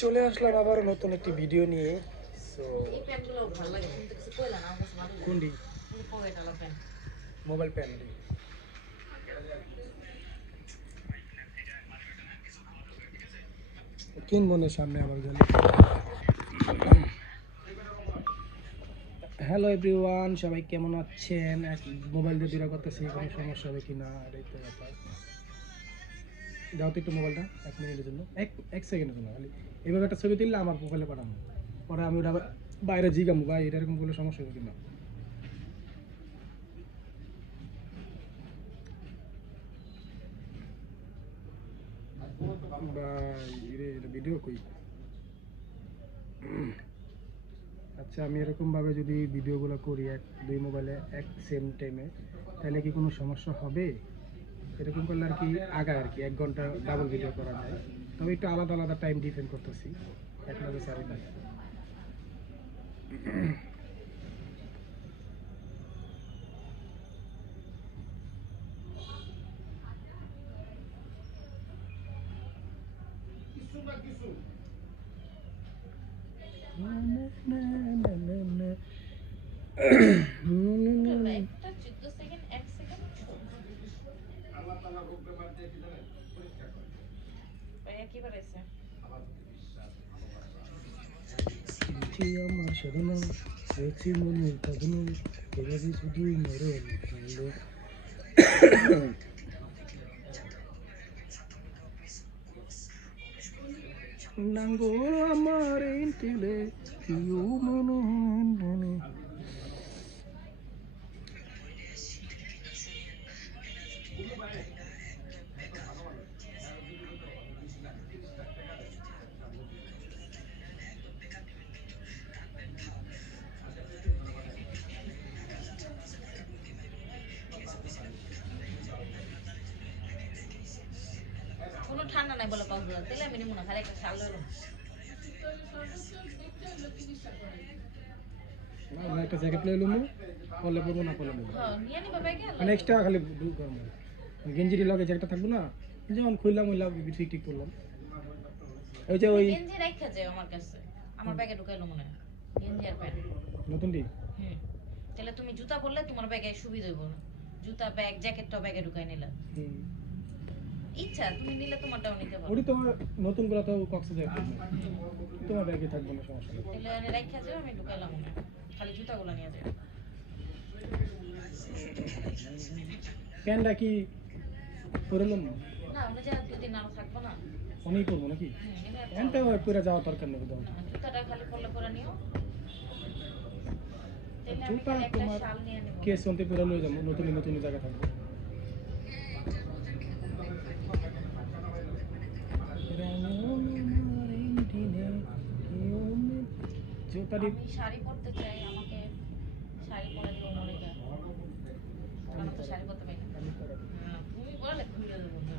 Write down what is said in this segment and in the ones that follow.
চলে আসলাম আবার নতুন একটি ভিডিও নিয়ে। সো এই প্যান্টগুলো ভালো লাগে, তুমি তো কিছু কইলা না, আমার কাছে ভালো লাগে। কোনটি? এই পকেটওয়ালা প্যান্ট। মোবাইল প্যান দি কিনবো না সামনে আবার গেলে। হ্যালো এভরিওয়ান, সবাই কেমন আছেন? মোবাইল দিয়ে দূরা করতেছি, কোনো সমস্যা হবে কি না এটাই তো ব্যাপার। দাও তো একটু মোবাইলটা 1 মিনিটের জন্য, এক সেকেন্ডের জন্য খালি। এভাবে একটা ছবি তুললে আমার প্রোফাইলে পাঠানো, পরে আমি ওটা আবার বাইরে জিগামু ভাই এটা এরকম কোনো সমস্যা হবে কিনা। ভাই রে এটা ভিডিও কই? আচ্ছা, আমি এরকমভাবে যদি ভিডিওগুলো করি দুই মোবাইলে এক সেম টাইমে, তাহলে কি কোনো সমস্যা হবে? এরকম করলে আর কি আগায় আর কি 1 ঘন্টা ডাবল ভিডিও করা যায়, তবে একটু আলাদা আলাদা টাইম ডিফেন্ড করতেছি, একলাগে সারি না। একটা 14 সেকেন্ড, 1 সেকেন্ড। ভাইয়া কি বানাইছে? আমার সাধনা হয়েছি মনের কাঁদনা, এভাবে শুধু মরে ফেলে। নাঙ্গো আমার ইন্টিলে কিউ মনে কোনো ঠান্ডা নাই বলে কক্সবাজার, তাহলে আমি নিমু না, খালি একটা শাল লইলাম। না, একটা জ্যাকেট লই লমু, পরলে পরবো না পরলে নেবো, হ্যাঁ, নিয়ে নিবা ব্যাগে। মানে এক্সট্রা খালি গরম গেঞ্জিটি লগে জ্যাকেটটা থাকবো না, যেমন খুললাম হইলাম ঠিক ঠিক করলাম। ওই যে ওই গেঞ্জি রাখা যায় আমার কাছে, আমার ব্যাগে ঢুকাইলো মনে হয় গেঞ্জি আর প্যান্ট। নতুনটি হুম, তাহলে তুমি জুতা পরলে তোমার ব্যাগে সুবিধা হইব না, জুতা ব্যাগ জ্যাকেটটা ব্যাগে ঢুকাই নিলা। ইচ্ছা তুমি নিলে তোমারটাও নিতে পারো। ওটি তো নতুন করে তো কক্সবাজার যাবে, তোমার ব্যাগে থাকবো না, সমস্যা নেই। তাহলে আমি রাখা যাও, আমি ঢুকাইলাম মনে হয়, খালি জুতাগুলো নিয়ে যাও। প্যান্টটা কি পরলাম না, না, আমরা যা 2 দিন আরো থাকবো না। অনেক পরবো নাকি? এবার প্যান্টটা পরে যাওয়ার দরকার নেই দাও। জুতাটা খালি পরলে পরে নিও। তাহলে আমি জুতা খালি একটা তোমার শাল নিয়ে নেব। কেস অন্তে পরে লয়ে যাবো, নতুন নতুন জায়গা থাকবো। জুতাটি আমি শাড়ি পরতে চাই, আমাকে শাড়ি পরে দিও মনে যায়। আমি তো শাড়ি পরতে পারি না। তুমি বললে খুলে দেবো না।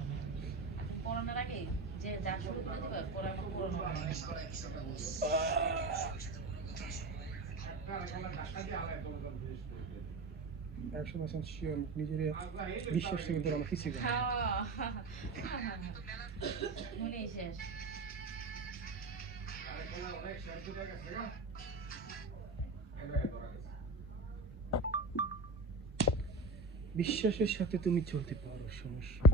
এখন পরানোর আগে যে যা শুরু করে দিবে পরে আমার পুরনো হবে না। 100% শিওর, নিজের বিশ্বাস থেকে তোর আমার কিছু জানি না। মনে শেষ। বিশ্বাসের সাথে তুমি চলতে পারো, সমস্যা